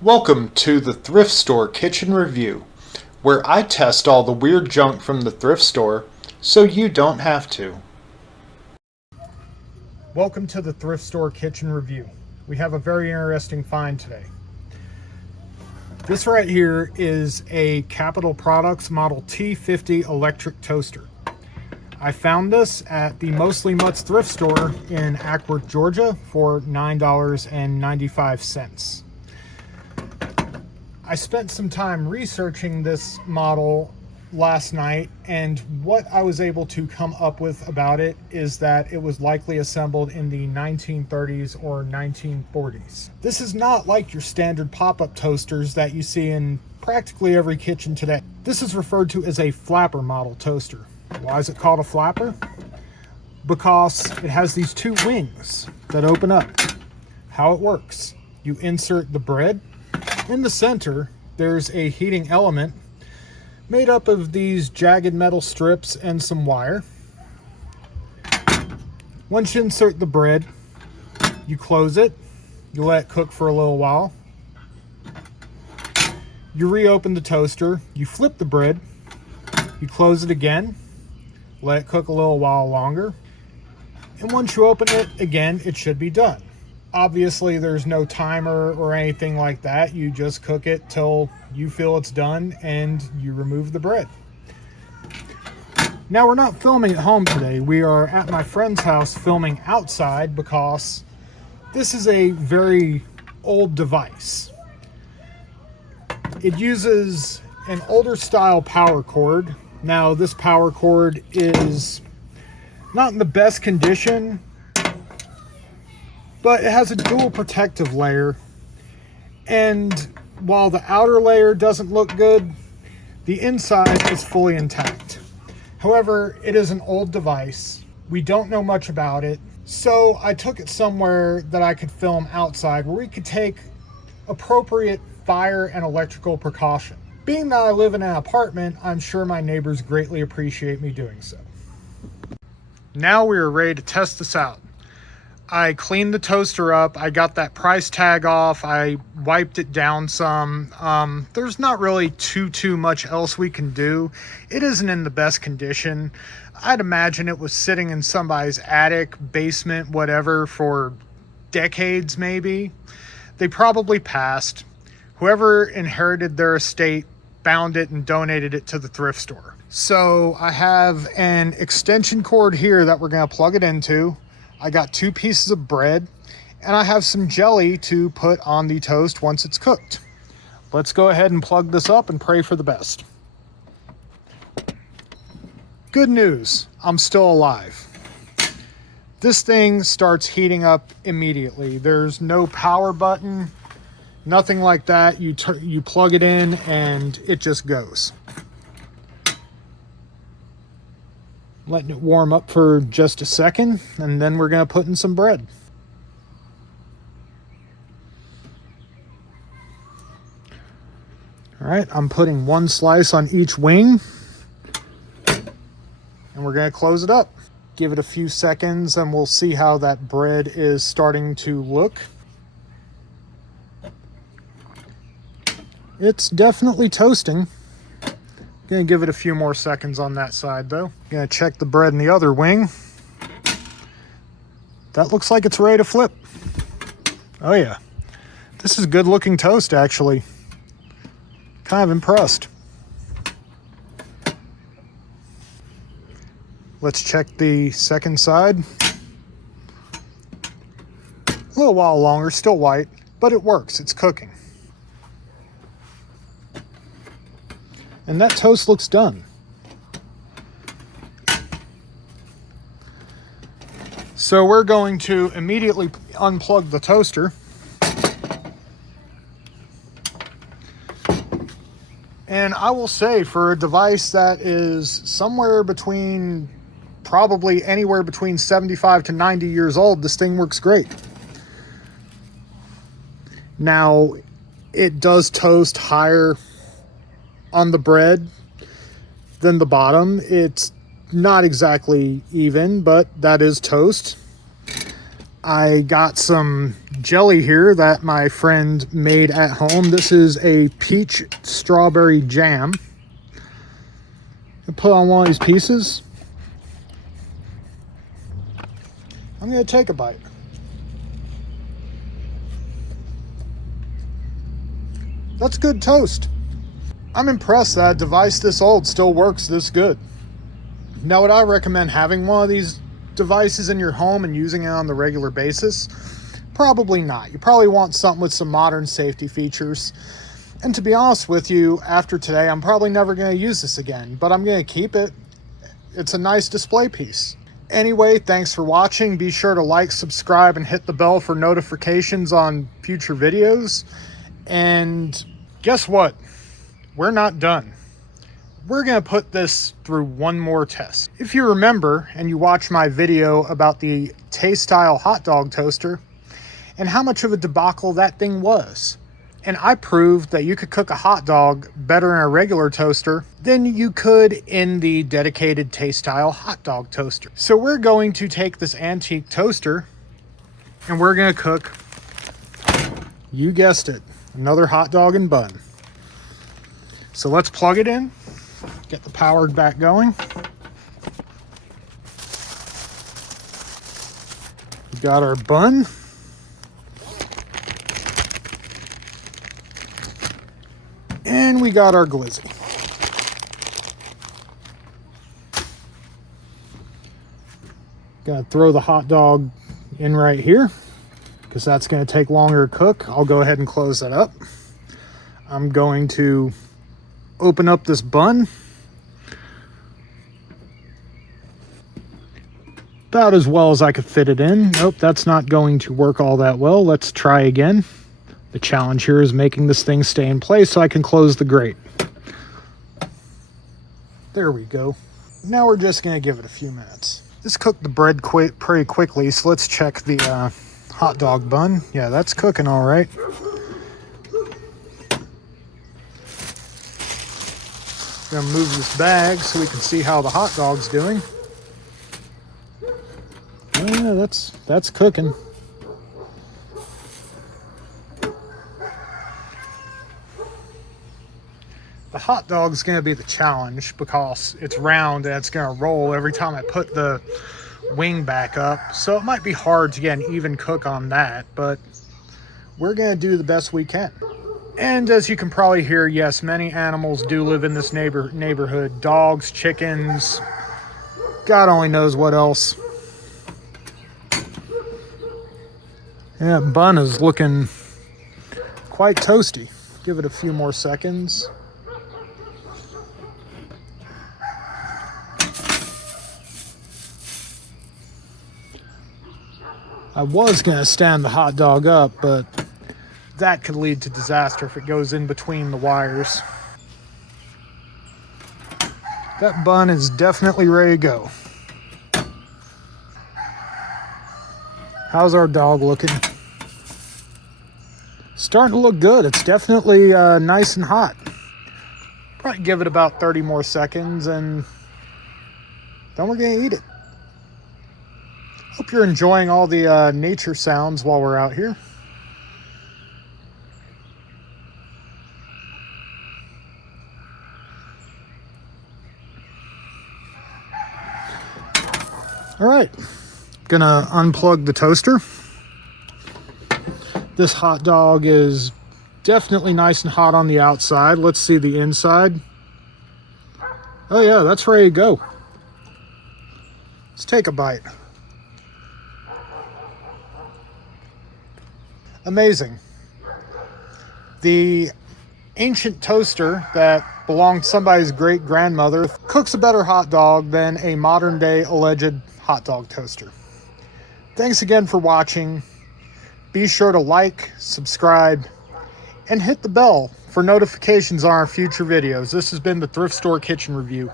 Welcome to the Thrift Store Kitchen Review, where I test all the weird junk from the thrift store so you don't have to. Welcome to the Thrift Store Kitchen Review. We have a very interesting find today. This right here is a Capital Products Model T50 electric toaster. I found this at the Mostly Mutts thrift store in Ackworth, Georgia for $9.95. I spent some time researching this model last night, and what I was able to come up with about it is that it was likely assembled in the 1930s or 1940s. This is not like your standard pop-up toasters that you see in practically every kitchen today. This is referred to as a flapper model toaster. Why is it called a flapper? Because it has these two wings that open up. How it works: you insert the bread. In the center, there's a heating element made up of these jagged metal strips and some wire. Once you insert the bread, you close it, you let it cook for a little while. You reopen the toaster, you flip the bread, you close it again, let it cook a little while longer, and once you open it again, it should be done. Obviously, there's no timer or anything like that. You just cook it till you feel it's done and you remove the bread. Now, we're not filming at home today. We are at my friend's house filming outside because this is a very old device. It uses an older style power cord. Now, this power cord is not in the best condition, but it has a dual protective layer, and while the outer layer doesn't look good, the inside is fully intact. However, it is an old device. We don't know much about it, so I took it somewhere that I could film outside where we could take appropriate fire and electrical precaution. Being that I live in an apartment, I'm sure my neighbors greatly appreciate me doing so. Now we are ready to test this out. I cleaned the toaster up. I got that price tag off. I wiped it down some. There's not really too much else we can do. It isn't in the best condition. I'd imagine it was sitting in somebody's attic, basement, whatever, for decades maybe. They probably passed. Whoever inherited their estate found it and donated it to the thrift store. So I have an extension cord here that we're going to plug it into. I got 2 pieces of bread, and I have some jelly to put on the toast once it's cooked. Let's go ahead and plug this up and pray for the best. Good news, I'm still alive. This thing starts heating up immediately. There's no power button, nothing like that. You plug it in and it just goes. Letting it warm up for just a second, and then we're going to put in some bread. All right, I'm putting 1 slice on each wing, and we're going to close it up. Give it a few seconds, and we'll see how that bread is starting to look. It's definitely toasting. Gonna give it a few more seconds on that side though. Gonna check the bread in the other wing. That looks like it's ready to flip. Oh yeah, this is good looking toast actually. Kind of impressed. Let's check the second side. A little while longer, still white, but it works, it's cooking. And that toast looks done. So we're going to immediately unplug the toaster. And I will say, for a device that is somewhere between, probably anywhere between 75 to 90 years old, this thing works great. Now, it does toast higher on the bread than the bottom. It's not exactly even, but that is toast. I got some jelly here that my friend made at home. This is a peach strawberry jam. I'll put on one of these pieces. I'm going to take a bite. That's good toast. I'm impressed that a device this old still works this good. Now, would I recommend having one of these devices in your home and using it on the regular basis? Probably not. You probably want something with some modern safety features. And to be honest with you, after today, I'm probably never going to use this again, but I'm going to keep it. It's a nice display piece. Anyway, thanks for watching. Be sure to like, subscribe, and hit the bell for notifications on future videos. And guess what? We're not done. We're going to put this through one more test. If you remember, and you watched my video about the Taste-Style hot dog toaster and how much of a debacle that thing was. And I proved that you could cook a hot dog better in a regular toaster than you could in the dedicated Taste-Style hot dog toaster. So we're going to take this antique toaster and we're going to cook, you guessed it, another hot dog and bun. So let's plug it in, get the power back going. We've got our bun. And we got our glizzy. Gotta throw the hot dog in right here because that's gonna take longer to cook. I'll go ahead and close that up. I'm going to open up this bun. About as well as I could fit it in. Nope, that's not going to work all that well. Let's try again. The challenge here is making this thing stay in place so I can close the grate. There we go. Now we're just going to give it a few minutes. This cooked the bread pretty quickly, so let's check the hot dog bun. Yeah, that's cooking all right. Gonna move this bag so we can see how the hot dog's doing. Oh yeah, that's cooking. The hot dog's gonna be the challenge because it's round and it's gonna roll every time I put the wing back up. So it might be hard to get an even cook on that, but we're gonna do the best we can. And as you can probably hear, yes, many animals do live in this neighborhood. Dogs, chickens, God only knows what else. Yeah, bun is looking quite toasty. Give it a few more seconds. I was gonna stand the hot dog up, but that could lead to disaster if it goes in between the wires. That bun is definitely ready to go. How's our dog looking? Starting to look good. It's definitely nice and hot. Probably give it about 30 more seconds and then we're gonna eat it. Hope you're enjoying all the nature sounds while we're out here. All right, gonna unplug the toaster. This hot dog is definitely nice and hot on the outside. Let's see the inside. Oh yeah, that's ready to go. Let's take a bite. Amazing. The ancient toaster that belonged to somebody's great grandmother cooks a better hot dog than a modern day alleged hot dog toaster. Thanks again for watching. Be sure to like, subscribe, and hit the bell for notifications on our future videos. This has been the Thrift Store Kitchen Review.